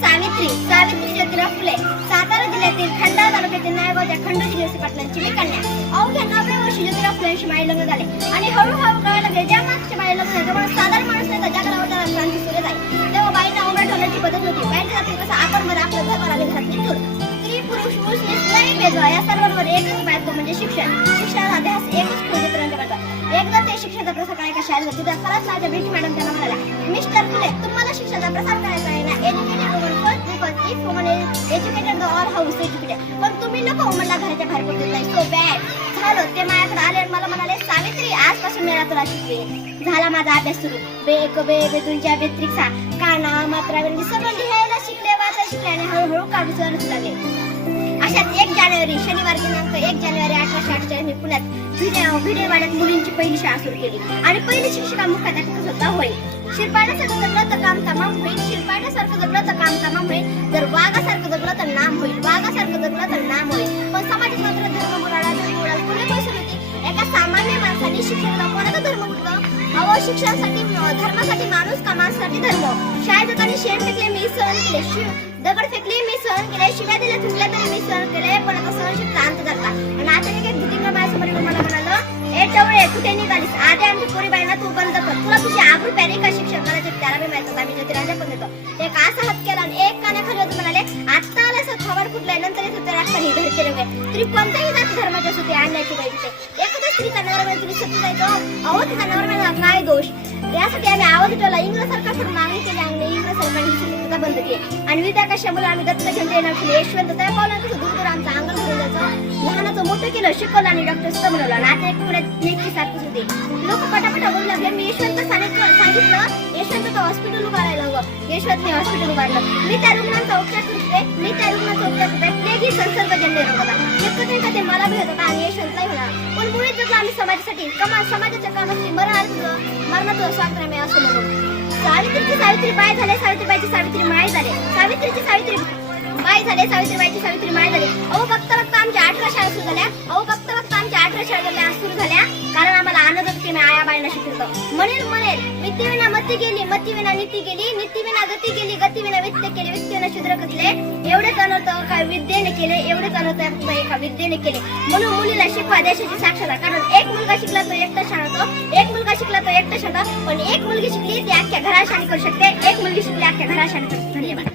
सावित्री ज्योतिराव फुले, सातारा जिल्ह्यातील खंडाळा तालुक्यातील नायगावच्या खंडोजी गिरसे पाटलांची मी कन्या. अवघ्या 90 वर्षी ज्योतिराव फुलेंशी माझे लग्न झाले आणि हळूहळू कळायला लागले ज्या मागच्या माझे लग्न झालं तेव्हा साधारण माणूस नाही तर जगाला वाटायला क्रांती सुरू झाली. तेव्हा बाईंना उभ्या ठेवण्याची पद्धत होती. बाईंच्या जाती कसं आपण बरं आपलं घर आले घरातली चूल. स्त्री पुरुष पुरुष नाही भेदभाव, या सर्वांवर एकच बायको म्हणजे शिक्षण. शिक्षणाचा अभ्यास एकच खोलीपर्यंत करतात. एकदा ते शिक्षणाचा प्रसार करायला शाळेत होते तर खरंच माझ्या ब्रिटिश मॅडम त्यांना म्हणाल्या, मिस्टर फुले तुम्हाला शिक्षणाचा प्रसार करायचा आहे ना, educated woman first because if woman is educated the all house educated. पण तुम्ही नको वुमनला घराच्या बाहेर पडू देत नाही. सो बॅड झालं. ते माझ्याकडे आले आणि मला म्हणाले, सावित्री आजपासून मी तुला शिकवे. झाला माझा अभ्यास सुरू. बेक बे बेतूंच्या बेत्रिक्षा काना मात्रा वेळी सगळं लिहायला शिकले, वाचायला शिकले आणि हळूहळू काढू सुरू लागले. अशात 1 जानेवारी शनिवार दिनांक 1 जानेवारी 1848 मी पुण्यात भिडेवाड्यात मुलींची पहिली शाळा सुरू केली आणि पहिली शिक्षिका मुख्याध्यापक सुद्धा होईल. शिरपाण्यासारखं जगलं तर काम तमाम होईल. शिरपाण्यासारखं जगलं तर काम तमाम होईल. जर वाघासारखं जगलं तर नाम होईल. वाघासारखं जगलं तर नाम होईल. पण समाजात मात्र धर्म मुराळा कुणी बसून होती. एका सामान्य माणसाने शिक्षणाला कोणाचा धर्म म्हटलं? अहो शिक्षणासाठी धर्मासाठी माणूस का माणसासाठी धर्म. शाळेत जाताना शेण फेकले मी सहन केले, दगड फेकले मी सहन केले, शिव्या दिल्या थुकल्या तरी मी सहन केले. पण आता सहनशील क्रांत करता आणि आता मी काही धुतींना माझ्यासमोर मला म्हणालं, ए टवळे कुठे निघालीस? आधी आमची पोरी बाईंना तू बंद कर. तुला तुझी आबरू प्यारी का शिक्षण करायचे त्याला मी माहित होता. मी ज्योतिरावच्या पण देतो. एक असा हात केला आणि एक कानाखाली होतं म्हणाले, आता आलं असं थोबाड फुटलंय नंतर येत होते रास्ता ही धडके रंगे. तरी कोणत्याही जाती धर्माच्या सुती आणण्याची पाहिजे. एखाद्या स्त्रीचा नवरा तुम्ही सत्य जायचं, अहो तिचा नवरा काय दोष. यासाठी आम्ही आवाज उठवला. इंग्रज सरकारकडून मागणी केली आणि इंग्रज सरकारने ही बंद केली आणि विद्या कशामुळे आम्ही दत्त घेऊन येणार केले. यशवंत त्या पावलं कसं दूर दूर आमचं अंगण भरून जायचं. लहानाचं मोठं केलं, शिकवलं आणि डॉक्टर सुद्धा बनवलं. नाते एक पुण्यात लेखी सारखीच होती. लोक पटापटा बोलू लागले. मी यशवंत सांगितलं, यशवंत हॉस्पिटल उभारायला हवं. यशवंतने हॉस्पिटल उभारलं. मी त्या रुग्णांचा उपचार करते. प्लेग संसर्गजन्य रोग होता. एकत्र मला भेटत होता आणि यशवंतलाही होणार. पण मुळीच जगलो आम्ही समाजासाठी. समाजाच्या कामासाठी मरणाचं स्वातंत्र्य असं म्हणून. सावित्रीची बाई झाले, सावित्रीबाईची सावित्री माय झाले, सावित्रीची सावित्री बाई झाले, सावित्रीबाईची सावित्री माय झाले. अहो बघता आमच्या 18 शाळा सुरू झाल्या. आमच्या 18 शाळा सुरू झाल्या कारण आम्हाला आनंद होता की मी आया बाईंना शिकवतो. म्हणेल विद्येविना मती गेली, मतीविना नीती गेली, नीतीविना गती गेली, गतीविना वित्त केले, वित्तेविना शूद्र कसले. एवढेच अनर्थ काय विद्येने केले, एवढेच अनर्थ एका विद्येने केले. म्हणून मुलीला शिकवा देशाची साक्षरता. कारण एक मुलगा शिकला तो एकटा शाळा, एक मुलगा शिकला तो एकटा शाळा. पण एक मुलगी शिकली ती अख्ख्या घरात शाळा करू शकते. एक मुलगी शिकली अख्ख्या घरात शाळा करू शकते. धन्यवाद.